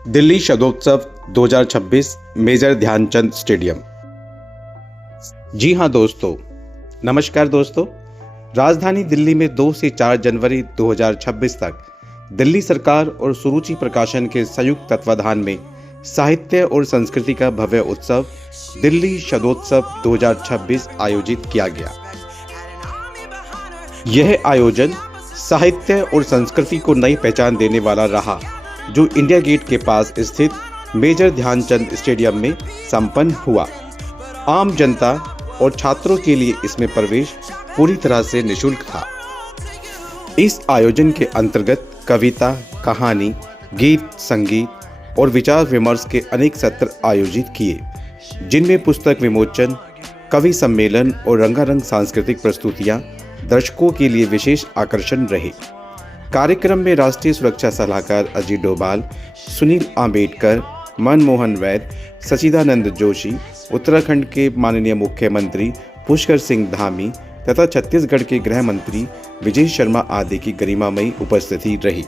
दिल्ली शदोत्सव 2026 major Dhyanchand stadium. जी हाँ दोस्तों, नमस्कार दोस्तों। राजधानी दिल्ली में 2 से 4 जनवरी 2026 तक दिल्ली सरकार और सुरुचि प्रकाशन के संयुक्त तत्वाधान में साहित्य और संस्कृति का भव्य उत्सव दिल्ली शदोत्सव 2026 आयोजित किया गया। यह आयोजन साहित्य और संस्कृति को नई पहचान देने वाला रहा, जो इंडिया गेट के पास स्थित मेजर ध्यानचंद स्टेडियम में संपन्न हुआ। आम जनता और छात्रों के लिए इसमें प्रवेश पूरी तरह से निःशुल्क था। इस आयोजन के अंतर्गत कविता, कहानी, गीत, संगीत और विचार विमर्श के अनेक सत्र आयोजित किए, जिनमें पुस्तक विमोचन, कवि सम्मेलन और रंगारंग सांस्कृतिक प्रस्तुतियां दर्शकों के लिए विशेष आकर्षण रहे। कार्यक्रम में राष्ट्रीय सुरक्षा सलाहकार अजीत डोभाल, सुनील आंबेडकर, मनमोहन वैद, सचिदानंद जोशी, उत्तराखंड के माननीय मुख्यमंत्री पुष्कर सिंह धामी तथा छत्तीसगढ़ के गृह मंत्री विजय शर्मा आदि की गरिमामयी उपस्थिति रही।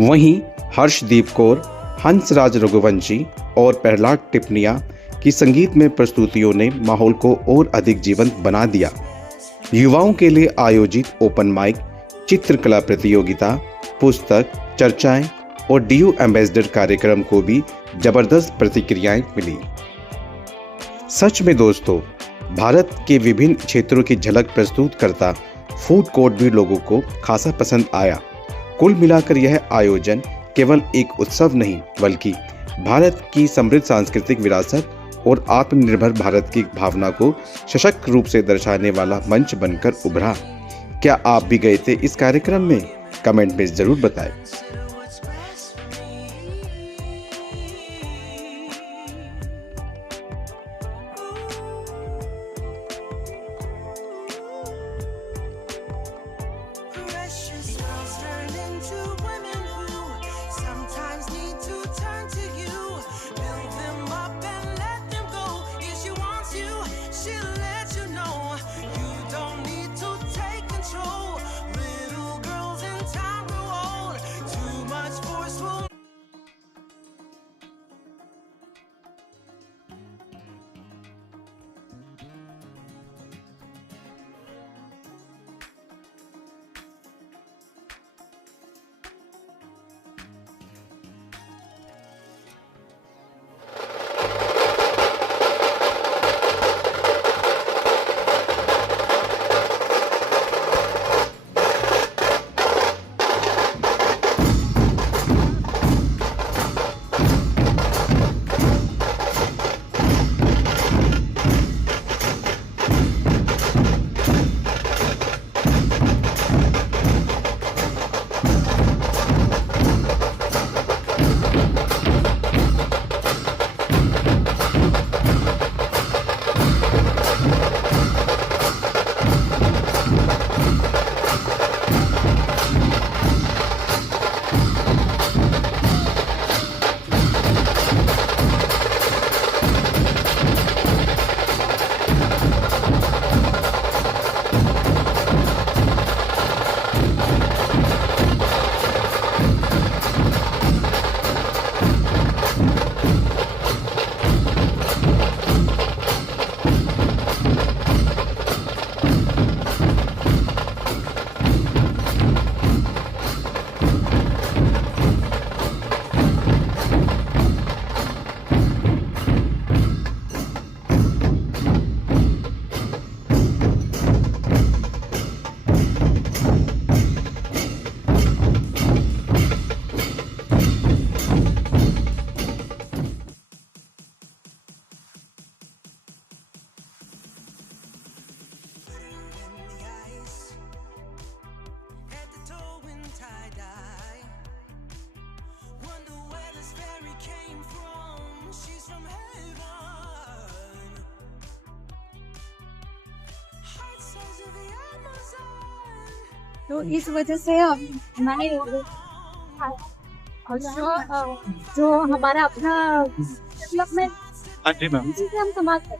वहीं हर्षदीप कौर, हंसराज रघुवंशी और प्रहलाद टिपनिया की संगीतमय प्रस्तुतियों ने माहौल को और अधिक जीवंत बना दिया। युवाओं के लिए आयोजित ओपन माइक, चित्रकला प्रतियोगिता, पुस्तक चर्चाएं और डीयू एम्बेसडर कार्यक्रम को भी जबरदस्त प्रतिक्रियाएं मिली। सच में दोस्तों, भारत के विभिन्न क्षेत्रों की झलक प्रस्तुत करता फूड कोर्ट भी लोगों को खासा पसंद आया। कुल मिलाकर यह आयोजन केवल एक उत्सव नहीं, बल्कि भारत की समृद्ध सांस्कृतिक विरासत और आत्मनिर्भर भारत की भावना को सशक्त रूप से दर्शाने वाला मंच बनकर उभरा। क्या आप भी गए थे इस कार्यक्रम में? कमेंट में जरूर बताएं। तो इस वजह से हम मैंने जो हमारा अपना डेवलपमेंट हम समाज में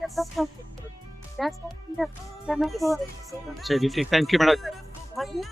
चलिए ठीक, थैंक यू मैडम।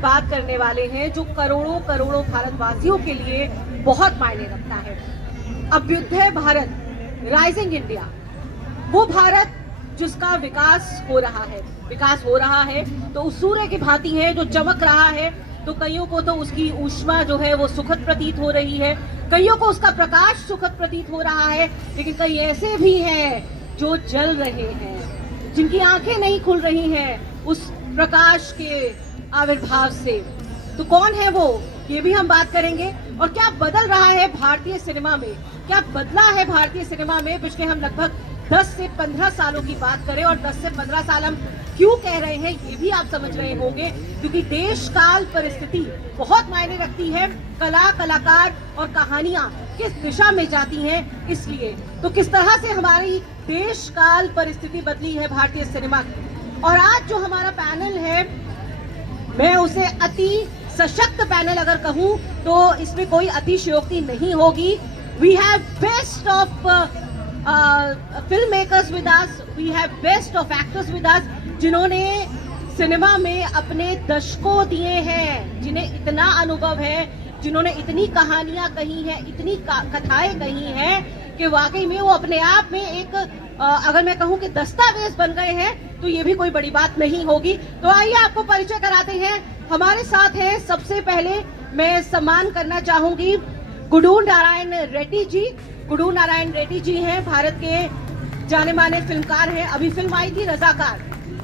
बात करने वाले हैं जो करोड़ों करोड़ों भारतवासियों के लिए बहुत मायने रखता है। अभ्युदय भारत, राइजिंग इंडिया, वो भारत जिसका विकास हो रहा है तो उस सूर्य की भांति है जो चमक रहा है। तो कईयों को तो उसकी ऊष्मा जो है वो सुखद प्रतीत हो रही है, कईयों को उसका प्रकाश सुखद प्रतीत हो रहा है, लेकिन कई ऐसे भी हैं जो जल रहे हैं, जिनकी आंखें नहीं खुल रही हैं उस प्रकाश के आविर्भाव से। तो कौन है वो, ये भी हम बात करेंगे। और क्या बदल रहा है भारतीय सिनेमा में, क्या बदला है भारतीय सिनेमा में पिछले हम लगभग 10 से 15 सालों की बात करें। और 10 से 15 साल हम क्यों कह रहे हैं ये भी आप समझ रहे होंगे, क्योंकि देश काल परिस्थिति बहुत मायने रखती है। कला, कलाकार और कहानियां किस दिशा में जाती हैं, इसलिए तो किस तरह से हमारी देश काल परिस्थिति बदली है भारतीय सिनेमा की। और आज जो हमारा पैनल है, मैं उसे अति सशक्त पैनल अगर कहूं तो इसमें कोई अतिशयोक्ति नहीं होगी। We have best of film makers with us, we have best of actors with us, जिन्होंने सिनेमा में अपने दशकों दिए हैं, जिन्हें इतना अनुभव है, जिन्होंने इतनी कहानियां कही हैं, इतनी कथाएं कही हैं कि वाकई में वो अपने आप में एक अगर मैं कहूं कि दस्तावेज बन गए हैं तो ये भी कोई बड़ी बात नहीं होगी। तो आइए आपको परिचय कराते हैं। हमारे साथ है, सबसे पहले मैं सम्मान करना चाहूंगी गुडू नारायण रेड्डी जी। गुडू नारायण रेड्डी जी हैं, भारत के जाने माने फिल्मकार हैं। अभी फिल्म आई थी रजाकार,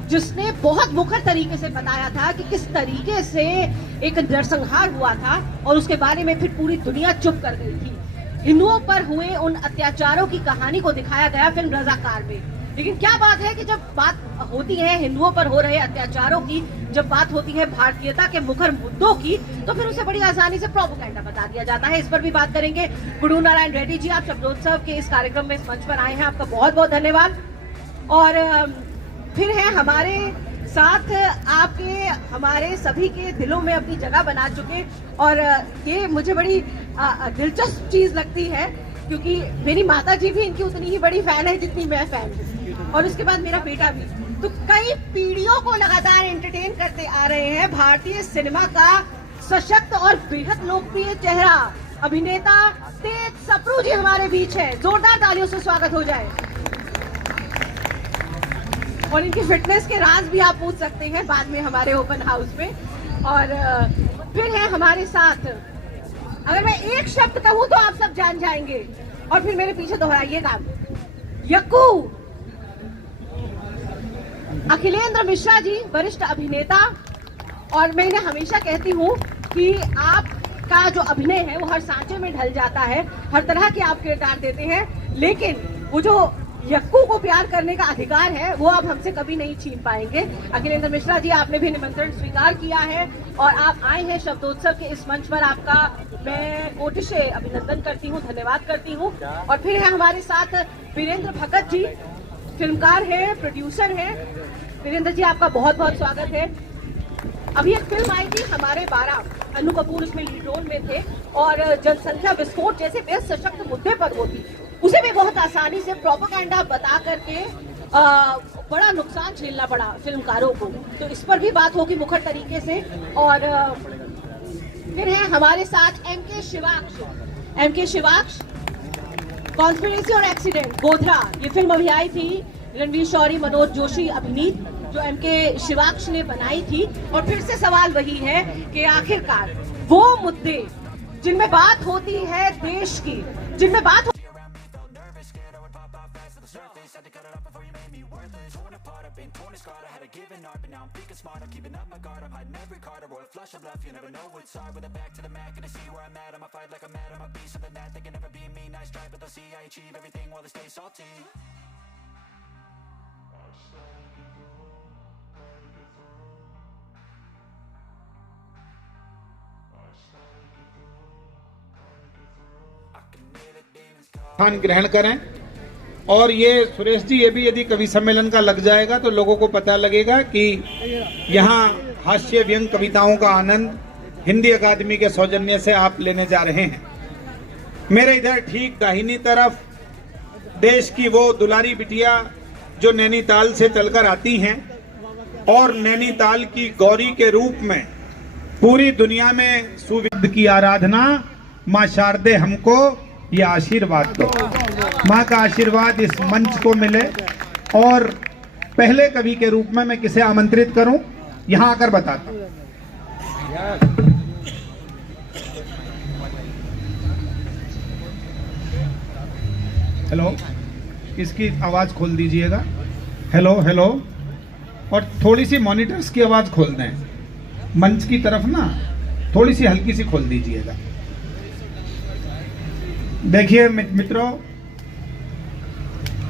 जिसने बहुत मुखर तरीके से बताया था कि किस तरीके से एक नरसंहार हुआ था और उसके बारे में फिर पूरी दुनिया चुप कर गई थी। हिंदुओं पर हुए उन अत्याचारों की कहानी को दिखाया गया फिल्म रजाकार में। लेकिन क्या बात है कि जब बात होती है हिंदुओं पर हो रहे अत्याचारों की, जब बात होती है भारतीयता के मुखर मुद्दों की, तो फिर उसे बड़ी आसानी से प्रोपेगेंडा बता दिया जाता है। इस पर भी बात करेंगे। गुडू नारायण रेड्डी जी, आप शब्दोत्सव के इस कार्यक्रम में इस मंच पर आए हैं, आपका बहुत बहुत धन्यवाद। और फिर है हमारे साथ, आपके हमारे सभी के दिलों में अपनी जगह बना चुके, और ये मुझे बड़ी दिलचस्प चीज लगती है क्योंकि मेरी माता जी भी इनकी उतनी ही बड़ी फैन है जितनी मैं फैन हूँ। और उसके बाद मेरा बेटा भी, तो कई पीढ़ियों को लगातार एंटरटेन करते आ रहे हैं। भारतीय सिनेमा का सशक्त और बेहद लोकप्रिय चेहरा अभिनेता तेज सप्रू जी हमारे बीच है। जोरदार तालियों से स्वागत हो जाए। और इनकी फिटनेस के राज भी आप पूछ सकते हैं बाद में हमारे ओपन हाउस में। और फिर है हमारे साथ, अगर मैं एक शब्द कहूं तो आप सब जान जाएंगे और फिर मेरे पीछे दोहराइएगा, यक्कू। अखिलेंद्र मिश्रा जी वरिष्ठ अभिनेता, और मैं इन्हें हमेशा कहती हूँ कि आपका जो अभिनय है वो हर सांचे में ढल जाता है, हर तरह के आप किरदार देते हैं, लेकिन वो जो यक्कू को प्यार करने का अधिकार है वो आप हमसे कभी नहीं छीन पाएंगे। अखिलेंद्र मिश्रा जी, आपने भी निमंत्रण स्वीकार किया है और आप आए हैं शब्दोत्सव के इस मंच पर। आपका मैं कोटि से अभिनंदन करती हूँ, धन्यवाद करती हूँ। और फिर है हमारे साथ वीरेंद्र भगत जी, फिल्मकार है, प्रोड्यूसर है। वीरेंद्र जी, आपका बहुत बहुत स्वागत है। अभी एक फिल्म आई थी हमारे 12, अनु कपूर उसमें लीड रोल में थे और जनसंख्या विस्फोट जैसे बेहद सशक्त मुद्दे पर होती, उसे भी बहुत आसानी से प्रोपेगेंडा बता करके बड़ा नुकसान झेलना पड़ा फिल्मकारों को, तो इस पर भी बात होगी मुखर तरीके से। और फिर है हमारे साथ एमके शिवाक्ष, कॉन्स्पिरेसी और एक्सीडेंट, गोधरा, ये फिल्म अभी आई थी, रणवीर शौरी, मनोज जोशी अभिनीत, जो एमके शिवाक्ष ने बनाई थी। और फिर से सवाल वही है कि आखिरकार वो मुद्दे जिनमें बात होती है देश की, जिनमें बात स्थान ग्रहण करें। और ये सुरेश जी, ये भी यदि कवि सम्मेलन का लग जाएगा तो लोगों को पता लगेगा कि यहाँ हास्य व्यंग कविताओं का आनंद हिंदी अकादमी के सौजन्य से आप लेने जा रहे हैं। मेरे इधर ठीक दाहिनी तरफ देश की वो दुलारी बिटिया जो नैनीताल से चलकर आती हैं और नैनीताल की गौरी के रूप में पूरी दुनिया में सुविध की आराधना, माँ शारदे हमको ये आशीर्वाद दो। माँ का आशीर्वाद इस मंच को मिले। और पहले कवि के रूप में मैं किसे आमंत्रित करूं, यहां आकर बताता हूं। हेलो, इसकी आवाज खोल दीजिएगा। हेलो हेलो, और थोड़ी सी मॉनिटर्स की आवाज खोल दें, मंच की तरफ ना थोड़ी सी हल्की सी खोल दीजिएगा। देखिए मित्रों,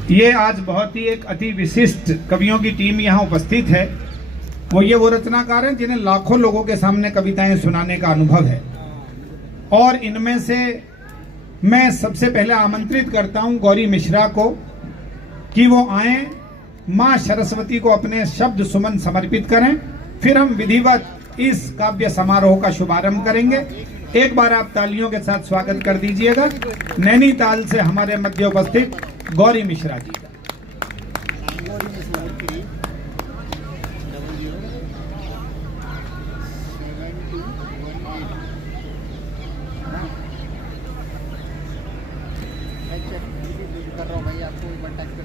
ये आज बहुत ही एक अति विशिष्ट कवियों की टीम यहाँ उपस्थित है। वो रचनाकार हैं जिन्हें लाखों लोगों के सामने कविताएं सुनाने का अनुभव है। और इनमें से मैं सबसे पहले आमंत्रित करता हूं गौरी मिश्रा को कि वो आए, माँ सरस्वती को अपने शब्द सुमन समर्पित करें, फिर हम विधिवत इस काव्य समारोह का शुभारंभ करेंगे। एक बार आप तालियों के साथ स्वागत कर दीजिएगा नैनीताल से हमारे मध्य उपस्थित गौरी मिश्रा जी का।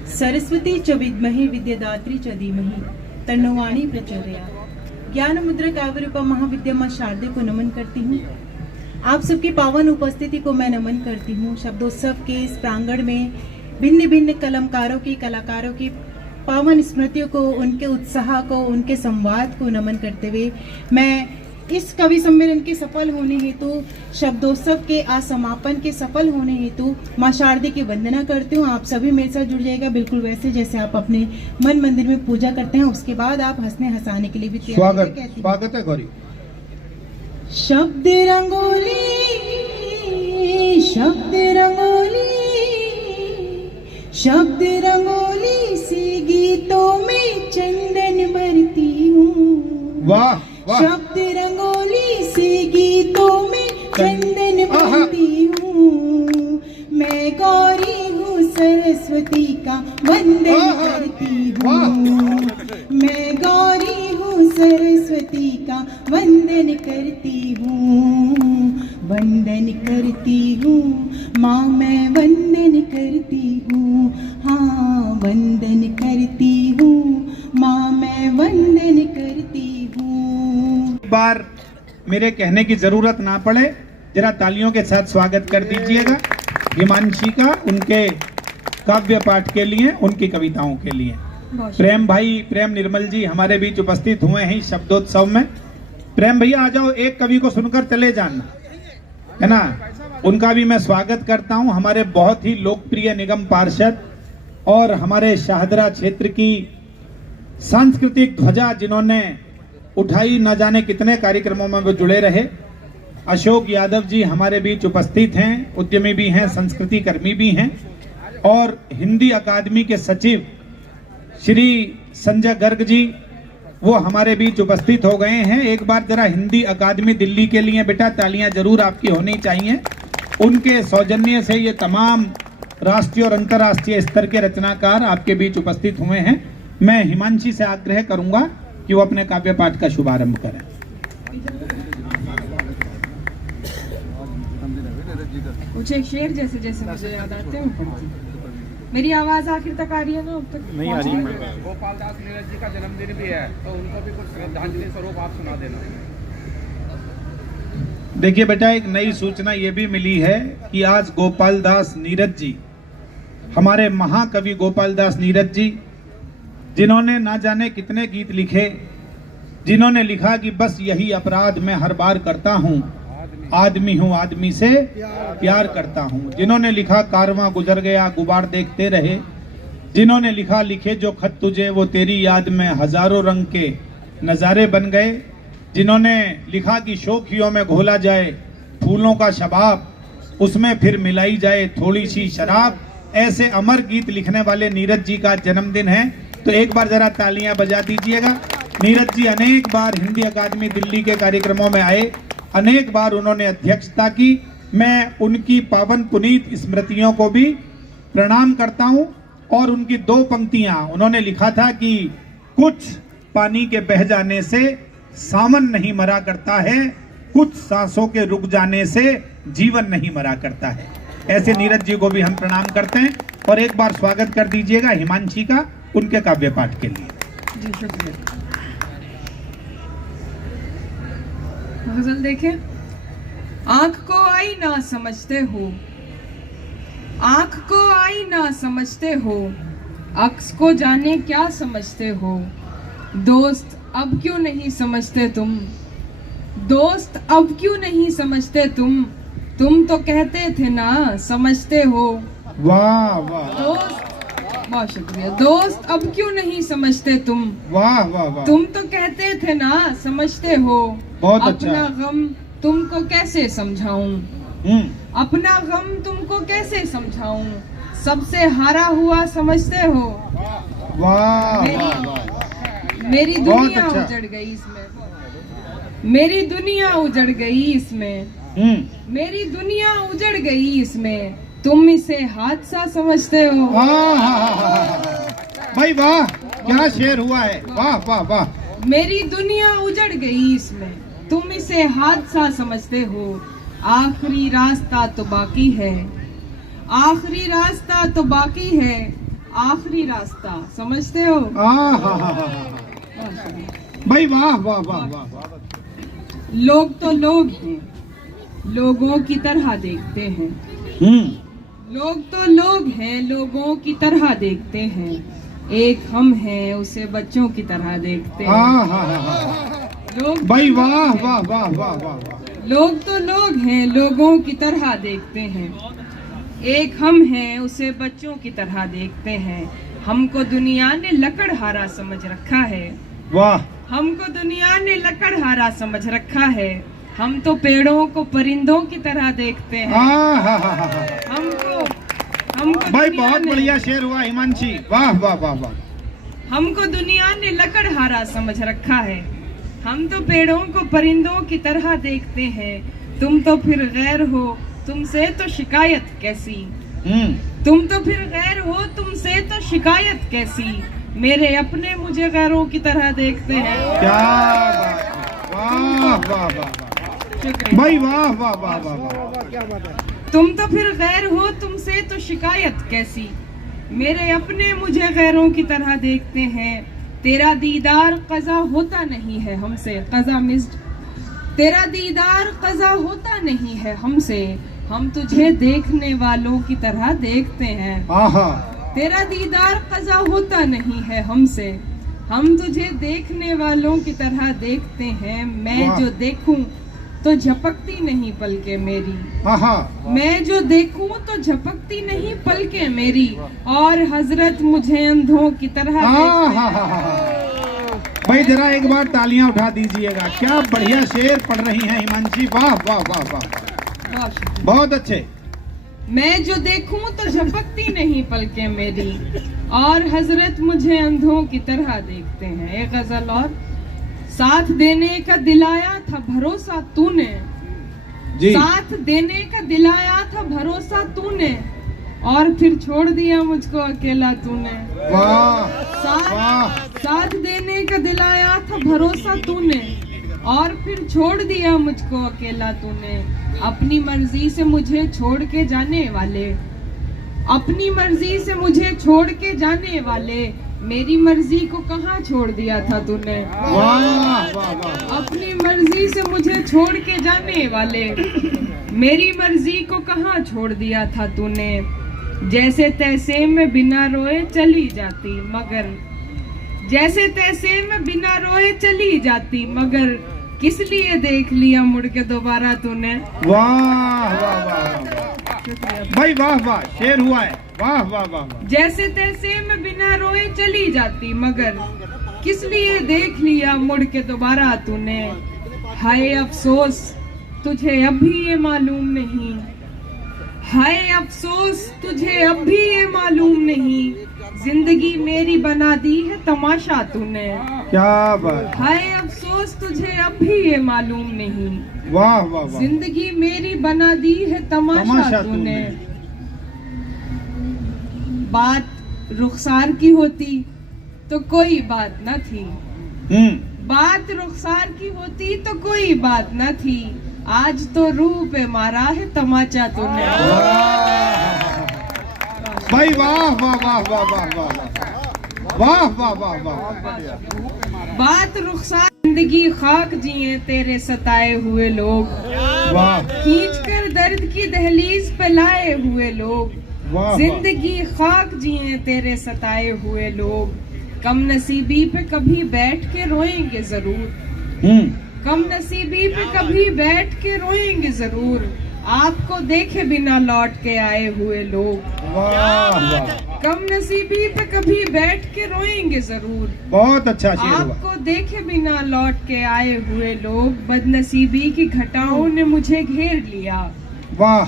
सरस्वती च विद्महे विद्यादात्री च धीमहि तन्नो वाणी प्रचोदयात्। ज्ञान मुद्रा काव्यरूपा महाविद्या मां शारदे को नमन करती हूँ। आप सबकी पावन उपस्थिति को मैं नमन करती हूँ। शब्दोत्सव के इस प्रांगण में भिन्न भिन्न कलमकारों की, कलाकारों की पावन स्मृतियों को, उनके उत्साह को, उनके संवाद को नमन करते हुए मैं इस कवि सम्मेलन के सफल होने हेतु, शब्दोत्सव के आज समापन के सफल होने हेतु माँ शारदे की वंदना करती हूँ। आप सभी मेरे साथ जुड़ जाएगा बिल्कुल वैसे जैसे आप अपने मन मंदिर में पूजा करते हैं। उसके बाद आप हंसने हंसाने के लिए भी स्वागत है गौरी। शब्द रंगोली, शब्द रंगोली, शब्द रंगोली से गीतों में चंदन भरती हूँ। वाह वाह। शब्द रंगोली से गीतों में चंदन भरती हूँ। मैं गौरी हूँ सरस्वती का वंदन करती हूँ। मैं गौरी हूँ सरस्वती का वंदन करती हूँ, वंदन करती हूँ माँ, मैं वंदन करती हूँ। हाँ, वंदन करती हूँ माँ, मैं वंदन करती हूँ। एक बार मेरे कहने की जरूरत ना पड़े, जरा तालियों के साथ स्वागत कर दीजिएगा हिमांशी का, उनके काव्य पाठ के लिए, उनकी कविताओं के लिए। प्रेम भाई, प्रेम निर्मल जी हमारे बीच उपस्थित हुए हैं इस शब्दोत्सव में। प्रेम भैया आ जाओ, एक कवि को सुनकर चले जाना, है ना। उनका भी मैं स्वागत करता हूं। हमारे बहुत ही लोकप्रिय निगम पार्षद और हमारे शाहदरा क्षेत्र की सांस्कृतिक ध्वजा जिन्होंने उठाई, न जाने कितने कार्यक्रमों में वो जुड़े रहे, अशोक यादव जी हमारे बीच उपस्थित हैं, उद्यमी भी हैं, संस्कृति कर्मी भी हैं। और हिंदी अकादमी के सचिव श्री संजय गर्ग जी, वो हमारे बीच उपस्थित हो गए हैं। एक बार जरा हिंदी अकादमी दिल्ली के लिए बेटा तालियां जरूर आपकी होनी चाहिए। उनके सौजन्य से ये तमाम राष्ट्रीय और अंतर्राष्ट्रीय स्तर के रचनाकार आपके बीच उपस्थित हुए हैं। मैं हिमांशी से आग्रह करूंगा कि वो अपने काव्य पाठ का शुभारंभ करें। कुछ एक शेर जैसे जैसे मुझे याद आते हैं पढ़ती हूँ। मेरी आवाज आखिर तक आ रही है ना? अब तक नहीं आ रही है। गोपाल दास नीरज जी का जन्मदिन भी है, तो उनको भी कुछ श्रद्धांजलि स्वरूप आप सुना देना। देखिए बेटा, एक नई सूचना ये भी मिली है कि आज गोपाल दास नीरज जी, हमारे महाकवि गोपाल दास नीरज जी, जिन्होंने ना जाने कितने गीत लिखे, जिन्होंने लिखा कि बस यही अपराध मैं हर बार करता हूँ, आदमी हूँ आदमी से प्यार करता हूँ, जिन्होंने लिखा कारवां गुजर गया गुबार देखते रहे, जिन्होंने लिखा लिखे जो खत तुझे वो तेरी याद में हजारों रंग के नजारे बन गए, जिन्होंने लिखा कि शोखियों में घोला जाए फूलों का शबाब, उसमें फिर मिलाई जाए थोड़ी सी शराब, ऐसे अमर गीत लिखने वाले नीरज जी का जन्मदिन है। तो एक बार जरा तालियां बजा दीजिएगा। नीरज जी अनेक बार हिंदी अकादमी दिल्ली के कार्यक्रमों में आए, अनेक बार उन्होंने अध्यक्षता की। मैं उनकी पावन पुनीत स्मृतियों को भी प्रणाम करता हूं। और उनकी दो पंक्तियां उन्होंने लिखा था कि कुछ पानी के बह जाने से सावन नहीं मरा करता है, कुछ सांसों के रुक जाने से जीवन नहीं मरा करता है। ऐसे नीरज जी को भी हम प्रणाम करते हैं। और एक बार स्वागत कर दीजिएगा हिमांशी का उनके काव्य पाठ के लिए। जी शुक्रिया। गजल देखे। आंख को आई ना समझते हो, आंख को आई ना समझते हो, अक्स को जाने क्या समझते हो, दोस्त अब क्यों नहीं समझते तुम, दोस्त अब क्यों नहीं समझते तुम तो कहते थे ना समझते हो। वाह वाह, दोस्त, बहुत शुक्रिया। दोस्त अब क्यों नहीं समझते तुम, वाह वाह वाह, तुम तो कहते थे ना समझते हो। बहुत अच्छा। अपना गम तुमको कैसे समझाऊं, अपना गम तुमको कैसे समझाऊं, सबसे हारा हुआ समझते हो। वाह, मेरी दुनिया अच्छा। उजड़ गई इसमें, मेरी दुनिया उजड़ गई इसमें, मेरी दुनिया उजड़ गई इसमें, तुम इसे हादसा समझते हो। भाई वाह, क्या शेर हुआ है, वाह वाह वाह। मेरी दुनिया उजड़ गई इसमें, तुम इसे हादसा समझते हो। आखिरी रास्ता तो बाकी है, आखिरी रास्ता तो बाकी है, आखिरी रास्ता समझते हो। भाई वाह वाह वाह वाह। लोग तो लोग हैं, लोगों की तरह देखते हैं, लोग तो लोग हैं, लोगों की तरह देखते हैं, एक हम हैं उसे बच्चों की तरह देखते हैं। लोग भाई वाह वाह वाह वाह वाह। लोग तो लोग हैं, लोगों की तरह देखते हैं, एक हम हैं उसे बच्चों की तरह देखते हैं। हमको दुनिया ने लकड़हारा समझ रखा है, वाह, हमको दुनिया ने लकड़हारा समझ रखा है, हम तो पेड़ों को परिंदों की तरह देखते हैं। हमको भाई बहुत बढ़िया शेर हुआ हिमांशी, वाह वाह वाह वाह। हमको दुनिया ने लकड़हारा समझ रखा है, हम तो पेड़ों को परिंदों की तरह देखते हैं, तुम तो फिर गैर हो, तुमसे तो शिकायत कैसी, तुम तो फिर गैर हो, तुमसे तो शिकायत कैसी, मेरे अपने मुझे गैरों की तरह देखते हैं। क्या बात है, वाह वाह वाह भाई, वाह वाह वाह वाह वाह। तुम तो फिर गैर हो, तुमसे तो शिकायत कैसी, मेरे अपने मुझे गैरों की तरह देखते हैं। तेरा दीदार कज़ा होता नहीं है हमसे, कज़ा मिस्ड, तेरा दीदार कज़ा होता नहीं है हमसे, हम तुझे देखने वालों की तरह देखते हैं। तेरा दीदार कज़ा होता नहीं है हमसे, हम तुझे देखने वालों की तरह देखते हैं। मैं जो देखूं तो झपकती नहीं पलके मेरी, मैं जो देखूं तो झपकती नहीं पलके मेरी, और हजरत मुझे अंधों की तरह देखते हैं। भाई जरा एक बार तालियां उठा दीजिएगा, क्या बढ़िया शेर पढ़ रही हैं हिमांशी, वाह वाह वाह वाह, बहुत अच्छे। मैं जो देखूं तो झपकती नहीं पलके मेरी, और हजरत मुझे अंधों की तरह देखते हैं। एक गजल और, साथ देने का दिलाया था भरोसा तूने, साथ देने का दिलाया था भरोसा तूने, और फिर छोड़ दिया मुझको अकेला तूने। साथ देने का दिलाया था भरोसा तूने, और फिर छोड़ दिया मुझको अकेला तूने। अपनी मर्जी से मुझे छोड़ के जाने वाले, अपनी मर्जी से मुझे छोड़ के जाने वाले, मेरी मर्जी को कहाँ छोड़ दिया था तूने। अपनी मर्जी से मुझे छोड़ के जाने वाले, मेरी मर्जी को कहाँ छोड़ दिया था तूने। जैसे तैसे मैं बिना रोए चली जाती मगर, जैसे तैसे मैं बिना रोए चली जाती मगर, किस लिए देख लिया मुड़ के दोबारा तूने। वाह वाह वाह भाई, वाह वाह, शेर हुआ है, वाह वाह वाह। जैसे तैसे मैं बिना रोए चली जाती मगर, किस लिए देख लिया मुड़ के दोबारा तूने। हाय अफसोस तुझे अब भी ये मालूम नहीं, हाय अफसोस तुझे अब भी ये मालूम नहीं, जिंदगी मेरी बना दी है तमाशा तूने। क्या बात। हाय अफसोस तुझे अब भी ये मालूम नहीं, वाह वाह वाह, जिंदगी मेरी बना दी है तमाशा तूने। बात रुखसार की होती तो कोई बात न थी, बात रुखसार की होती तो कोई बात न थी, आज तो रूह पे मारा है तमाचा तूने। भाई वाह वाह वाह वाह वाह वाह वाह वाह वाह वाह। बात रुखसार, जिंदगी खाक जिए तेरे सताए हुए लोग, वाह। खींच कर दर्द की दहलीज पे लाए हुए लोग, जिंदगी खाक जिए तेरे सताए हुए लोग। कम नसीबी पे कभी बैठ के रोएंगे जरूर, कम नसीबी पे कभी बैठ के रोएंगे जरूर, आपको देखे बिना लौट के आए हुए लोग। कम नसीबी पे कभी बैठ के रोएंगे जरूर, बहुत अच्छा शेर हुआ। आपको देखे बिना लौट के आए हुए लोग। बदनसीबी की घटाओं ने मुझे घेर लिया, वाह।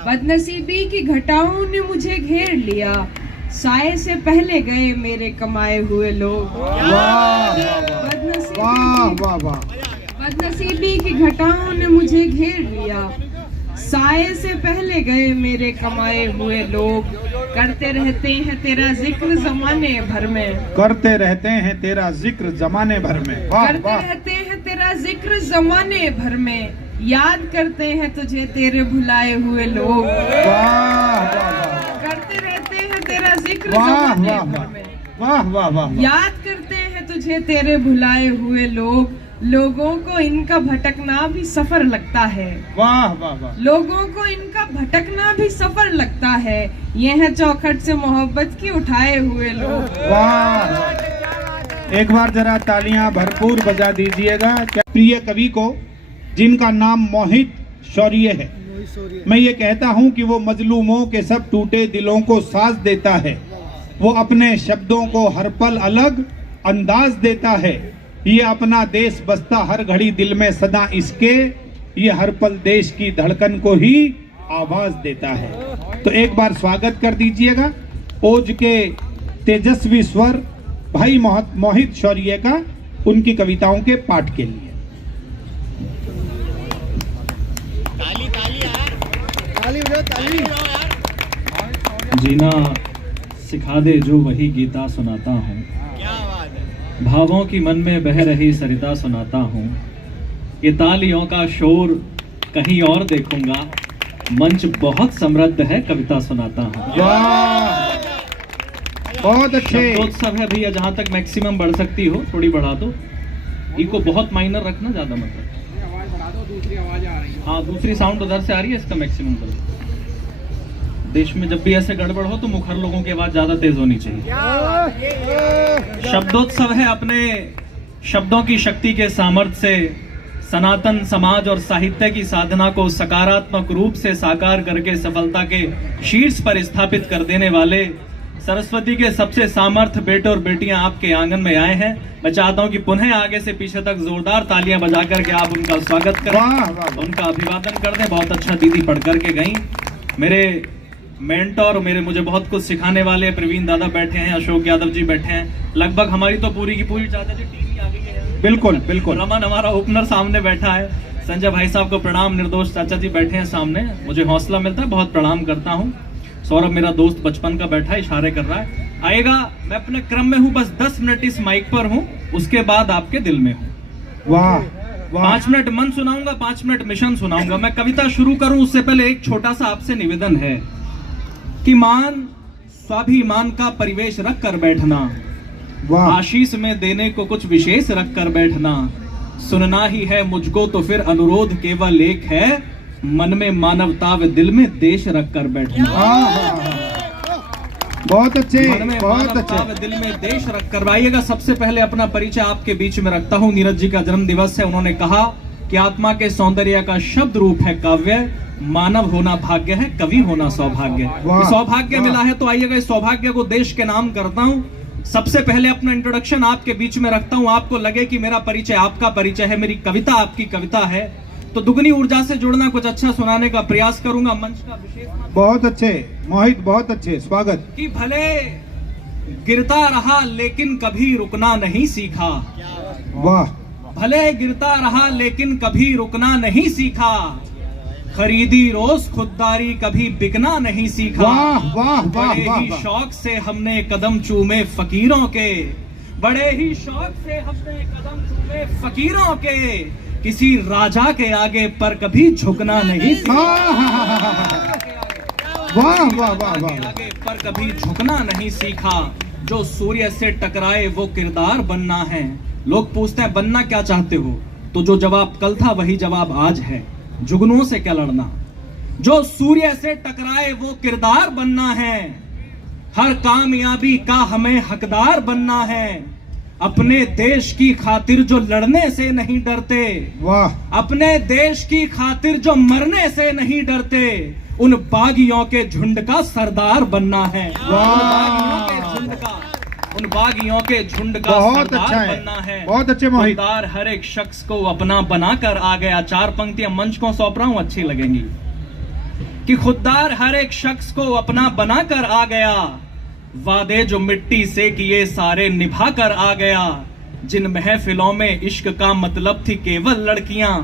बदनसीबी की घटाओं ने मुझे घेर लिया, साए से पहले गए मेरे कमाए हुए लोग। बदनसीबी की घटाओं ने मुझे घेर लिया, साए से पहले गए मेरे कमाए हुए लोग। करते रहते हैं तेरा जिक्र जमाने भर में, करते रहते हैं तेरा जिक्र जमाने भर में, करते रहते हैं तेरा जिक्र जमाने भर में, याद करते हैं तुझे तेरे भुलाए हुए लोग। करते रहते हैं तेरा जिक्र जमाने भर में, वाह वाह वाह। याद करते हैं तुझे तेरे भुलाए हुए लोग। लोगों को इनका भटकना भी सफर लगता है, वाह वाह वाह। लोगों को इनका भटकना भी सफर लगता है, ये है चौखट से मोहब्बत की उठाए हुए लोग। वाह, एक बार जरा तालियां भरपूर बजा दीजिएगा प्रिय कवि को, जिनका नाम मोहित शौर्य है। मैं ये कहता हूँ कि वो मजलूमों के सब टूटे दिलों को साज देता है, वो अपने शब्दों को हर पल अलग अंदाज देता है। ये अपना देश बसता हर घड़ी दिल में सदा इसके, ये हर पल देश की धड़कन को ही आवाज देता है। तो एक बार स्वागत कर दीजिएगा ओज के तेजस्वी स्वर भाई मोहित शौर्य का, उनकी कविताओं के पाठ के लिए। जीना सिखा दे जो वही गीता सुनाता हूँ, भावों की मन में बह रही सरिता सुनाता हूँ। ये तालियों का शोर कहीं और देखूंगा, मंच बहुत समृद्ध है कविता सुनाता हूँ। बहुत अच्छे। शब्दोत्सव है भैया, जहाँ तक मैक्सिमम बढ़ सकती हो थोड़ी बढ़ा दो, इको बहुत माइनर रखना, ज्यादा मतलब। आवाज बढ़ा दो, दूसरी आवाज आ रही है। हाँ, दूसरी साउंड उधर से आ रही है, इसका मैक्सिमम कर दो। देश में जब भी ऐसे गड़बड़ हो तो मुखर लोगों की आवाज ज्यादा तेज होनी चाहिए। शब्दोत्सव है, अपने शब्दों की शक्ति के सामर्थ्य से सनातन समाज और साहित्य की साधना को सकारात्मक रूप से साकार करके सफलता के शीर्ष पर स्थापित कर देने वाले सरस्वती के सबसे सामर्थ्य बेटे और बेटियां आपके आंगन में आए हैं। मैं चाहता हूं कि पुनः आगे से पीछे तक जोरदार तालियां बजा करके आप उनका स्वागत करें, उनका अभिवादन कर दें। बहुत अच्छा दीदी पढ़ करके गई। मेरे मेंटोर, मेरे मुझे बहुत कुछ सिखाने वाले प्रवीण दादा बैठे हैं, अशोक यादव जी बैठे हैं। लगभग हमारी तो पूरी की पूरी चाचा जी टीम ही आ गई है। बिल्कुल बिल्कुल। रमन हमारा ओपनर सामने बैठा है। संजय भाई साहब को प्रणाम। निर्दोष चाचा जी बैठे हैं सामने, मुझे हौसला मिलता है, बहुत प्रणाम करता हूँ। सौरभ मेरा दोस्त बचपन का बैठा है, इशारे कर रहा है, आएगा। मैं अपने क्रम में हूँ, बस 10 मिनट इस माइक पर हूँ, उसके बाद आपके दिल में हूँ। वाह, 5 मिनट मन सुनाऊंगा, 5 मिनट मिशन सुनाऊंगा। मैं कविता शुरू करूं उससे पहले एक छोटा सा आपसे निवेदन है कि मान स्वाभिमान का परिवेश रख कर बैठना, आशीष में देने को कुछ विशेष रख कर बैठना। सुनना ही है मुझको तो फिर अनुरोध केवल एक है, मन में मानवता व दिल में देश रख कर बैठना। बहुत अच्छे, मन में बहुत मानवता अच्छे। व दिल में देश रख कर। आइएगा, सबसे पहले अपना परिचय आपके बीच में रखता हूँ। नीरज जी का जन्म दिवस है। उन्होंने कहा कि आत्मा के सौंदर्य का शब्द रूप है काव्य, मानव होना भाग्य है, कवि होना सौभाग्य। सौभाग्य मिला है, तो आइएगा इस सौभाग्य को देश के नाम करता हूँ। सबसे पहले अपना इंट्रोडक्शन आपके बीच में रखता हूँ। आपको लगे कि मेरा परिचय आपका परिचय है, मेरी कविता आपकी कविता है, तो दुगनी ऊर्जा से जुड़ना, कुछ अच्छा सुनाने का प्रयास करूंगा। मंच का विशेष बहुत अच्छे मोहित, बहुत अच्छे, स्वागत। कि भले गिरता रहा लेकिन कभी रुकना नहीं सीखा। वाह। भले गिरता रहा लेकिन कभी रुकना नहीं सीखा, खरीदी रोज खुददारी कभी बिकना नहीं सीखा। वाह वाह वाह बड़े वाह ही शौक से हमने कदम चूमे फकीरों के, बड़े ही शौक से हमने कदम चूमे फकीरों के, किसी राजा के आगे पर कभी झुकना नहीं सीखा। वाह वाह वाह वाह। आगे पर कभी झुकना नहीं सीखा। जो सूर्य से टकराए वो किरदार बनना है। लोग पूछते हैं बनना क्या चाहते हो, तो जो जवाब कल था वही जवाब आज है। जुगनुओं से क्या लड़ना, जो सूर्य से टकराए वो किरदार बनना है। हर कामयाबी का हमें हकदार बनना है। अपने देश की खातिर जो लड़ने से नहीं डरते, वाह। अपने देश की खातिर जो मरने से नहीं डरते, उन बागियों के झुंड का सरदार बनना है। उन बागियों के झुंड का बहुत सरदार अच्छा है, बनना है। बहुत अच्छे मोहित। खुददार हर एक शख्स को अपना बनाकर आ गया। 4 पंक्तियां मंच को सौंप रहा हूं, अच्छी लगेंगी। कि खुददार हर एक शख्स को अपना बनाकर आ गया, वादे जो मिट्टी से किए सारे निभा कर आ गया। जिन महफिलों में इश्क का मतलब थी केवल लड़कियां,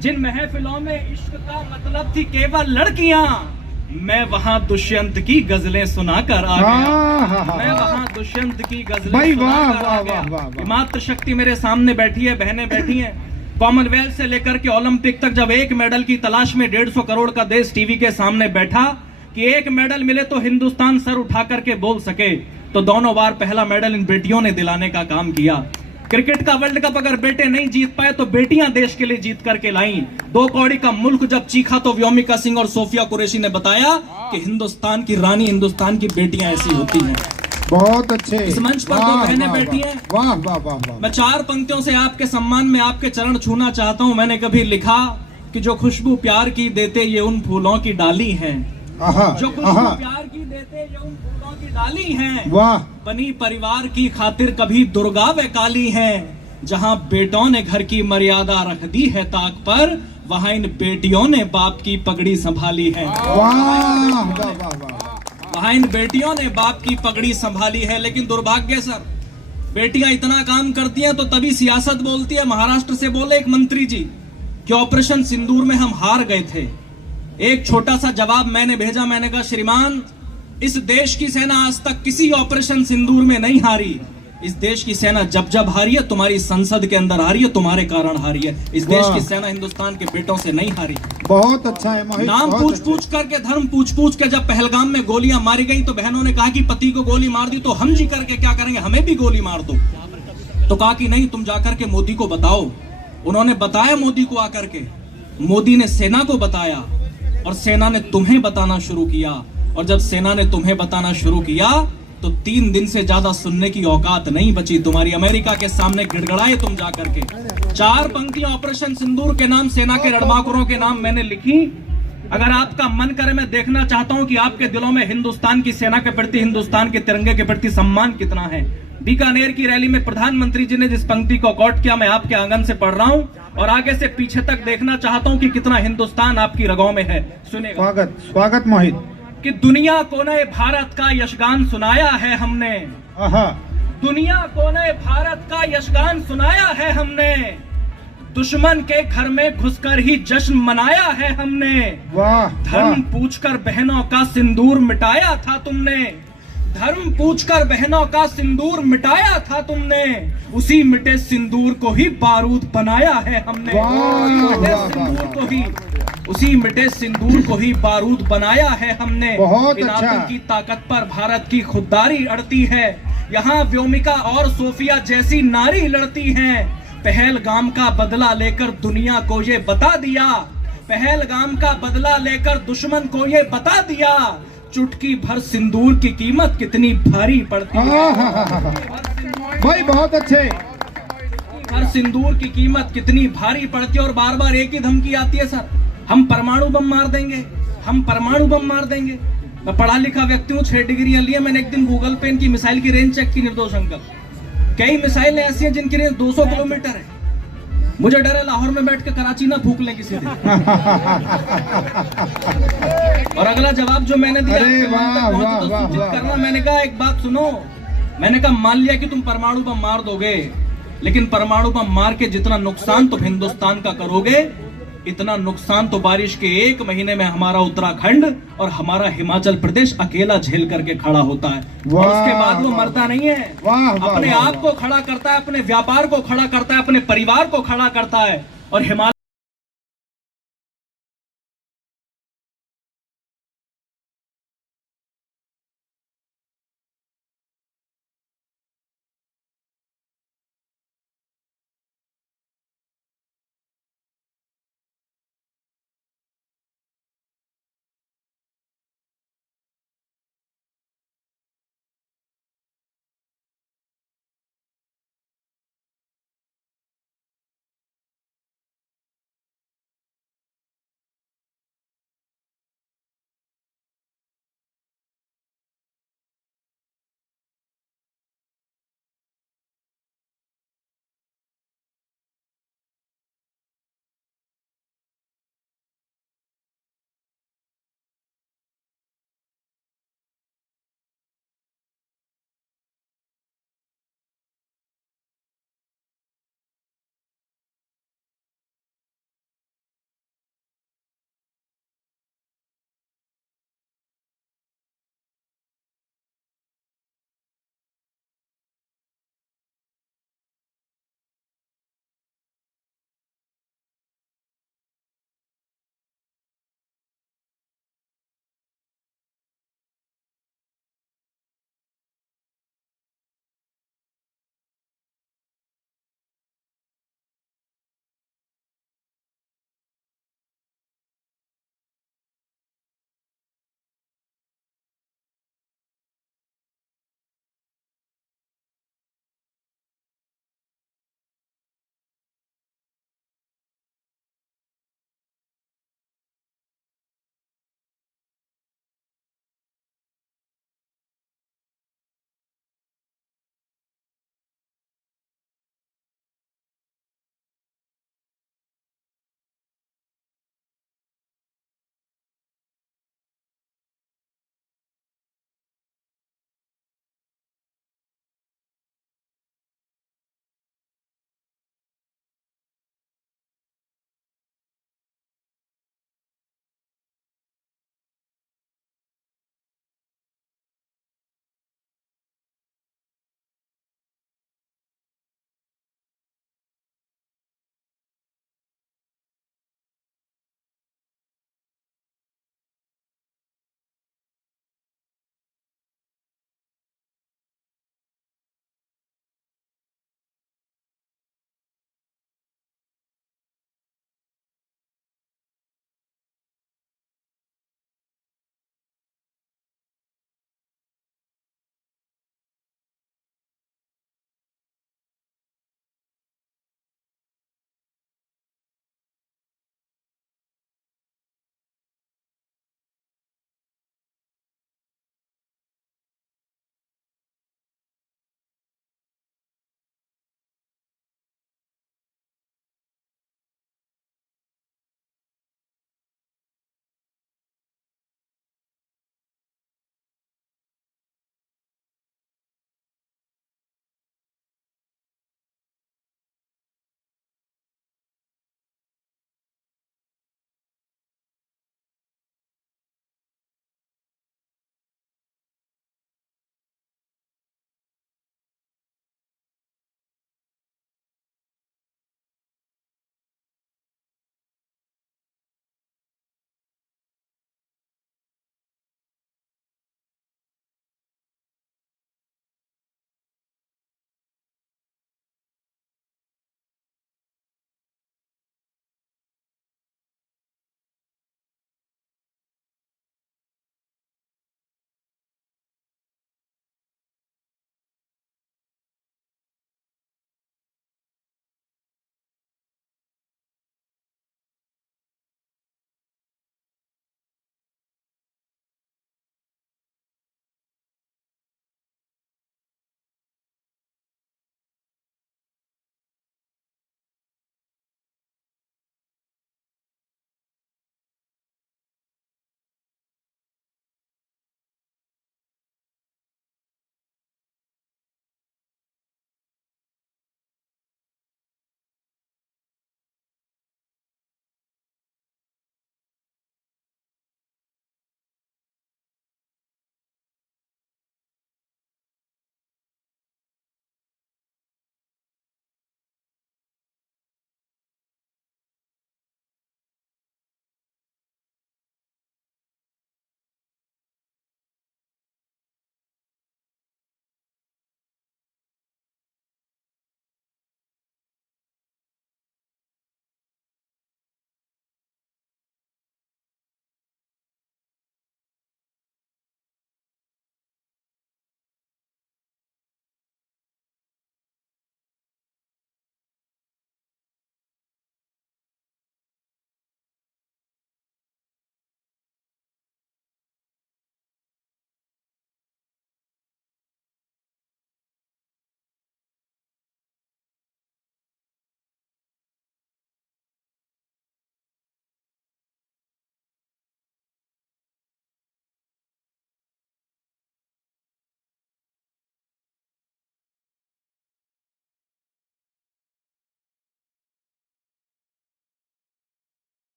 जिन महफिलों में इश्क का मतलब थी केवल लड़कियां, मैं वहां दुष्यंत की गजलें सुनाकर आ गया। मैं वहां दुष्यंत की गजलें सुनाकर आ गया। मातृशक्ति मेरे सामने बैठी है, बहनें बैठी हैं। कॉमनवेल्थ से लेकर के ओलंपिक तक जब एक मेडल की तलाश में 150 करोड़ का देश टीवी के सामने बैठा कि एक मेडल मिले तो हिंदुस्तान सर उठा करके बोल सके, तो दोनों बार पहला मेडल इन बेटियों ने दिलाने का काम किया। क्रिकेट का वर्ल्ड कप अगर बेटे नहीं जीत पाए तो बेटियां देश के लिए जीत करके लाई। 2 कौड़ी का मुल्क जब चीखा तो व्योमिका सिंह और सोफिया कुरैशी ने बताया कि हिंदुस्तान की रानी, हिंदुस्तान की बेटियां ऐसी होती हैं। बहुत अच्छे। इस मंच पर 2 बहनें बैठी हैं। वाह वाह वाह वाह। मैं 4 पंक्तियों से आपके सम्मान में आपके चरण छूना चाहता हूं। मैंने कभी लिखा कि जो खुशबू प्यार की देते ये उन फूलों की डाली है, जो खुशबू प्यार की देते ये उन फूलों की डाली है। वाह। बनी परिवार की खातिर कभी दुर्गा व काली है। जहां बेटों ने घर की मर्यादा रख दी है ताक पर, वहां इन बेटियों ने बाप की पगड़ी संभाली है। वहां इन बेटियों ने बाप की पगड़ी संभाली है। लेकिन दुर्भाग्य सर, बेटियां इतना काम करती हैं तो तभी सियासत बोलती है। महाराष्ट्र से बोले एक मंत्री जी कि ऑपरेशन सिंदूर में हम हार गए थे। एक छोटा सा जवाब मैंने भेजा, मैंने कहा श्रीमान इस देश की सेना आज तक किसी ऑपरेशन सिंदूर में नहीं हारी। इस देश की सेना जब जब हारी है तुम्हारी संसद के अंदर हारी है, तुम्हारे कारण हारी है। इस देश की सेना हिंदुस्तान के बेटों से नहीं हारी। बहुत अच्छा है मोहित। नाम पूछ पूछ करके, धर्म पूछ पूछ के जब पहलगाम में गोलियां मारी गई तो बहनों ने कहा कि पति को गोली मार दी तो हम जी करके क्या करेंगे, हमें भी गोली मार दो। तो कहा कि नहीं, तुम जाकर के मोदी को बताओ। उन्होंने बताया मोदी को आकर के, मोदी ने सेना को बताया और सेना ने तुम्हें बताना शुरू किया। और जब सेना ने तुम्हें बताना शुरू किया तो 3 दिन से ज्यादा सुनने की औकात नहीं बची तुम्हारी। अमेरिका के सामने गिड़गड़ाए तुम जाकर के। 4 पंक्तियां ऑपरेशन सिंदूर के नाम, सेना के रणबांकुरों के नाम मैंने लिखी। अगर आपका मन करे, मैं देखना चाहता हूं कि आपके दिलों में हिंदुस्तान की सेना के प्रति, हिंदुस्तान के तिरंगे के प्रति सम्मान कितना है। बीकानेर की रैली में प्रधानमंत्री जी ने जिस पंक्ति को कोट किया, मैं आपके आंगन से पढ़ रहा हूं और आगे से पीछे तक देखना चाहता हूं कि कितना हिंदुस्तान आपकी रगों में है। सुनेगा। स्वागत स्वागत मोहित। कि दुनिया को नए भारत का यशगान सुनाया है हमने। दुनिया को नए भारत का यशगान सुनाया है हमने। दुश्मन के घर में घुसकर ही जश्न मनाया है हमने। वाह। धर्म पूछकर बहनों का सिंदूर मिटाया था तुमने। धर्म पूछकर बहनों का सिंदूर मिटाया था तुमने। उसी मिटे सिंदूर को ही बारूद बनाया है हमने। उसी मिटे सिंदूर को ही बारूद बनाया है हमने। बहुत इन अच्छा। आतंकी ताकत पर भारत की खुददारी अड़ती है। यहाँ व्योमिका और सोफिया जैसी नारी लड़ती हैं। पहलगाम का बदला लेकर दुनिया को ये बता दिया। पहलगाम का बदला लेकर दुश्मन को ये बता दिया। चुटकी भर सिंदूर की कीमत कितनी भारी पड़ती है। भाई बहुत अच्छे। हर सिंदूर की कीमत कितनी भारी पड़ती है। और बार बार एक ही धमकी आती है, सर हम परमाणु बम मार देंगे, हम परमाणु बम मार देंगे। मैं पढ़ा लिखा व्यक्ति हूँ, 6 डिग्रियां लिए। मैंने एक दिन गूगल पे इनकी मिसाइल की रेंज चेक की, निर्दोष अंकल। कई मिसाइलें ऐसी हैं जिनकी रेंज 200 किलोमीटर है। मुझे डर है लाहौर में बैठ के कराची ना फूक लें किसी दिन। और अगला जवाब जो मैंने दिया, सूचित करना। मैंने कहा एक बात सुनो, मैंने कहा मान लिया कि तुम परमाणु बम मार दोगे, लेकिन परमाणु बम मार के जितना नुकसान तुम हिंदुस्तान का करोगे, इतना नुकसान तो बारिश के 1 महीने में हमारा उत्तराखंड और हमारा हिमाचल प्रदेश अकेला झेल करके खड़ा होता है। और उसके बाद वो मरता नहीं है, अपने आप को खड़ा करता है, अपने व्यापार को खड़ा करता है, अपने परिवार को खड़ा करता है। और हिमाचल